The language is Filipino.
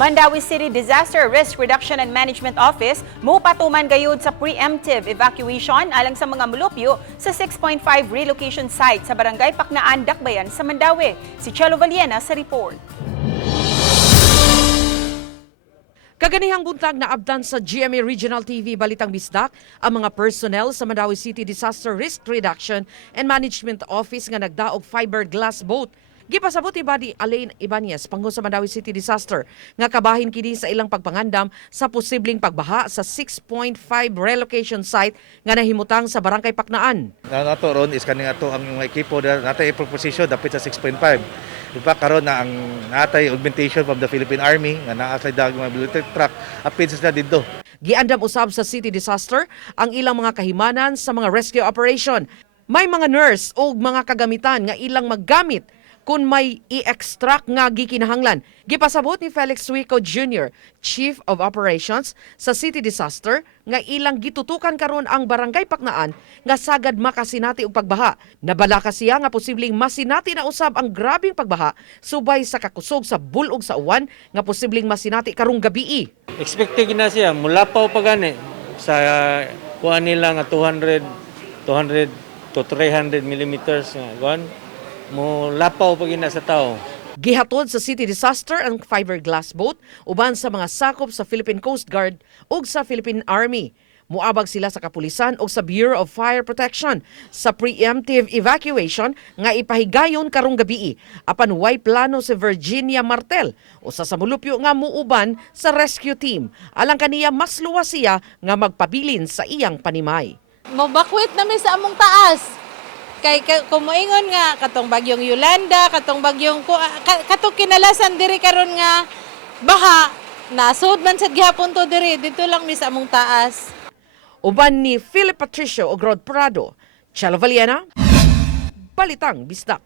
Mandawi City Disaster Risk Reduction and Management Office mupatuman gayud sa preemptive evacuation alang sa mga mulupyo sa 6.5 relocation site sa Barangay Paknaan, Dakbayan sa Mandawi. Si Chelo Valiena sa report. Kaganihang buntag na abdan sa GMA Regional TV Balitang Bisdak ang mga personnel sa Mandawi City Disaster Risk Reduction and Management Office nga nagdaog fiberglass boat. Gipasabot ni Buddy Alain Ibanez, Pangulo sa Mandawi City Disaster, nga kabahin kini sa ilang pagpangandam sa posibleng pagbaha sa 6.5 relocation site nga nahimutang sa Barangay Paknaan. Nato ron is kaning ato ang mga ekipo nato i-proposition dapit sa 6.5. Ipa karon na ang natay augmentation from the Philippine Army nga naa sa dag mga military truck apid sila didto. Giandam usab sa City Disaster ang ilang mga kahimanan sa mga rescue operation. May mga nurse o mga kagamitan nga ilang maggamit kung may i-extract nga gikinahanglan. Gipasabot ni Felix Suico Jr., Chief of Operations sa City Disaster, nga ilang gitutukan karon ang Barangay Paknaan nga sagad makasinati og pagbaha. Nabala ka siya nga posibleng masinati na usab ang grabing pagbaha subay sa kakusog sa bulog sa uwan nga posibleng masinati karong gabii. Expected na siya, mulapaw pa gani sa kuha nila nga 200 to 300 millimeters nga kuan. Mulapaw pa gina sa tao. Gihatod sa City Disaster ang fiberglass boat uban sa mga sakop sa Philippine Coast Guard ug sa Philippine Army. Muabag sila sa kapulisan o sa Bureau of Fire Protection sa preemptive evacuation nga ipahigayon karong gabii. Apan way plano si Virginia Martel o sa samulupyo nga muuban sa rescue team. Alang kaniya mas luwas siya nga magpabilin sa iyang panimay. Mobakwit namin sa among taas. Kay kumuingon nga katong bagyong Yolanda, katong bagyong katong kinalasan diri karon nga baha nasud man sad gihapon to diri dito lang mi sa among taas. Uban ni Philip Patricio o Rod Prado, Chelo Valiena, Balitang Bisdak.